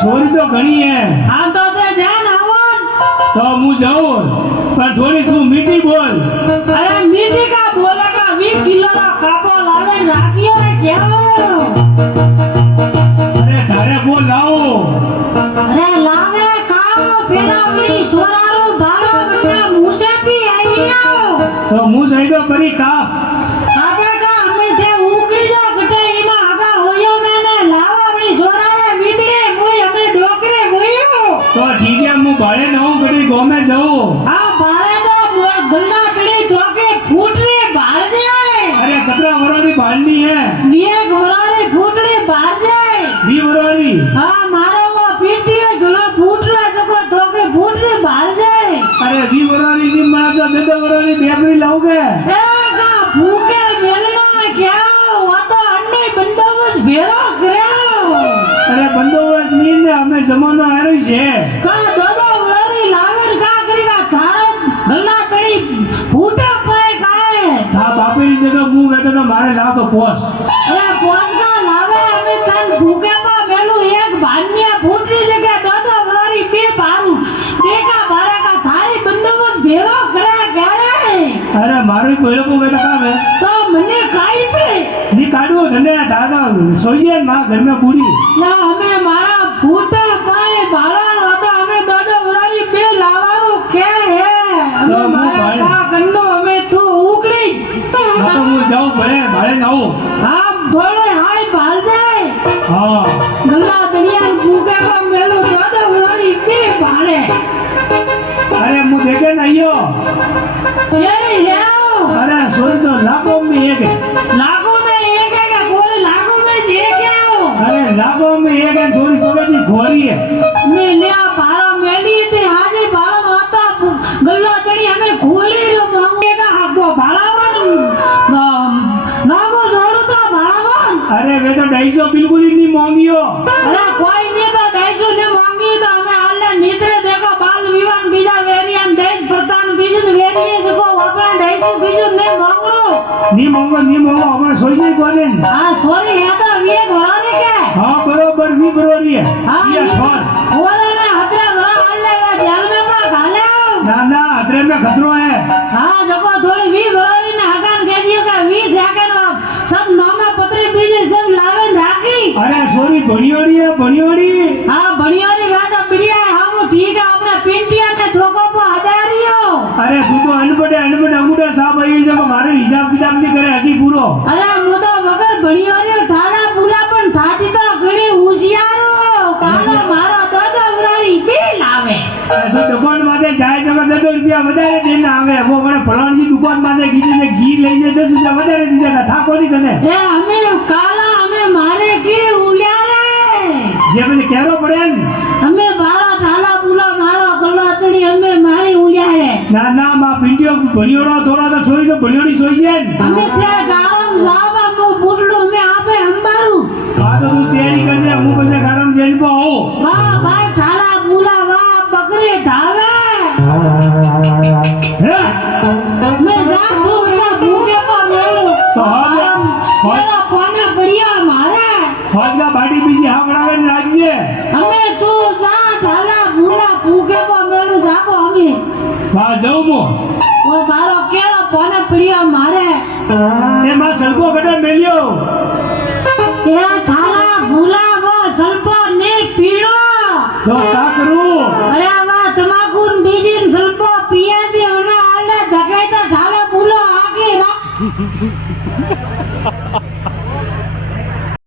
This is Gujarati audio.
છોરી તો ઘણી હે હા તો તે ધ્યાન આવો તો હું જાઉં પણ થોડી તું મીઠી બોલ અરે મીઠી કા બોલેગા 20 કિલો નો કાપો લાવે રાખ્યો હે કેવો અરે તારે બોલ લાવો અરે લાવે ખાઓ પેલા આપણી સોરારું ભાડો બના મુસે પી આઈયો તો હું જઈ દો પરી કાપ આગે કા અમે તે ઉકળી જો ઘટે એમાં આગા હોયો મેને લાવો આપણી સોરાએ મીઠડે મોય અમે ડોકરે મોયો તો ઠીક હે હું ભાડે નવું ઘડી ગોમે જાઉં આ ભાડે તો ગલ્લા કડી ધોકે ફૂટરી ભાળજે અરે કતરા વરોની ભાડની હે એક વરારી ફૂટડી ભાળજે 20 વરોની હા મારો વો પીટીએ ગળો ફૂટરો તો ધોકે ફૂટરી ભાળજે અરે 20 વરોની ની મારા તો 10 વરોની બેબરી લાવગે એ કા ભૂકે મેલનો ક્યાં વાતો અન્નોય બંદોબસ્ત ભેરો કર્યો અરે બંદોબસ્ત ની ને અમે જમાનો હારી છે કા દોદો વરારી લાવેર કા કરી કા થાર ગલ્લા કડી ફૂટા પય કાય આ બાપેની જગ્યા હું વેતો તો મારે લાવ તો પોસ અરે પોંગા લાવે અમે તન ભૂકેમાં મેલું એક ભાન્યા ફૂટરી જગ્યા દોદો વરારી બે ભારું બેકા બારેકા થારી બંદોબસ્ત ભેરો કરે ક્યારે અરે મારું કોયલો કો વેતો કાવે તો મને કાઈ પે ની કાઢો ધને દાદા સોઈએ માં ઘરમાં પૂરી ના અમે મારા ફૂટા પાય ભાળાનો હતો અમે દોદો વરારી બે લાવાનું કે હે અમે તો હું મારા ભાળે. કા ગન્નો અમે તું ઉકળી હા તો હું જાઉં ભલે ભાડે ન આવું હા ભોળે હાય ભાળજે હા ગલ્લા દરિયા ભૂકેમાં મેલું દોદો વરારી બે ભાળે અરે હું દેખે ન આયો એરે હેઓ અરે સોરી તો લાગો મે એક લાગો में एक है क्या बोले लागो में जे क्या हो અરે લાગો મે એક હે થોડી કોવેની ઘોરી હે मैं लिया बारा मेली थे हाजे बारा होता गल्ला चढ़ी हमें खोली रो मांगेगा हागो बालावन नागो जोड़ो तो बालावन અરે વે તો 250 બિલકુલ ही नहीं मांगियो अरे कोई नहीं तो 250 ने मांगी तो हमें आले नीतरे देखो बाल विवाह बीजा वेरियन देश प्रधान बीजन वेरियन को अपना 250 बीजन ने मांगो ની માંગો અમે સોઈએ કોને हाँ सॉरी है तो ये घोड़े के હા બરોબર વી બરોબર હે हाँ ये छोड़ ओरे ने हतरे घोड़ा आले वे जेल में पा घाले ना ना अदरे में खतरो है हाँ देखो थोड़ी वी घोड़ी ने हकान कह दियो का 20 सेकंड में सब नामा पत्री बीजे सब लावन राखी अरे सॉरी बनियोड़ी हाँ बढ़िया री बात बढ़िया है हम ठीक है अपने पिंटिया ने धोखो को हदारियो अरे तू तो अनपढ़ अंगूठा साहब आई जो मारे हिसाब किताब नहीं करे हजी पूरो अरे मु तो वगर बढ़िया री ठाड़ा पूरा पण ठाती तो घणी होशियारो काला मारो दादा उरारी बे लावे तो दुकान माथे जाए जगह 10 रुपया વધારે દેને આવે वो મને ફલાણજી દુકાન માથે કીધું છે ઘી લઈ જાય 10 રૂપિયા વધારે દીધા હતા ઠાકોર ની તને ए हमें काला हमें मारे की उल्यारे જે પછી કેરો પડે ને हमें बारा ठाला पूरा मारो कल्ला तड़ी हमें मारी उल्यारे ના ના માં પિંડિયો ભણિયોડો થોડો તો સોઈ તો ભણિયોડી સોઈ જાય ને हमें ते गारम साहब मो बुडलो में आपे अंबारू આ તો તું તૈયારી કરજે હું પછી ગરમ જેલ પર આવું वाह भाई ठाला पूरा वाह बकरी ढावे હે मैं रात पूरा भूखे पर मेलो तो हाँ, मेरा पाना बढ़िया मारे ફોજકા બાડી બીજી હા બનાવે ને રાખજે हमें तू जा ठाला पूरा भूखे पर मेलो जाको हमें હા જાઉં હું वो बारो केरो पाना बढ़िया मारे એ માં સલકો કડે મેલ્યો ये थाला भूला वो सल्पो ने पीड़ो તો કા કરું अरे वाह तमाकू बीजिन सल्पो पिया दी होना आले धके तो थाला भूलो आगे रा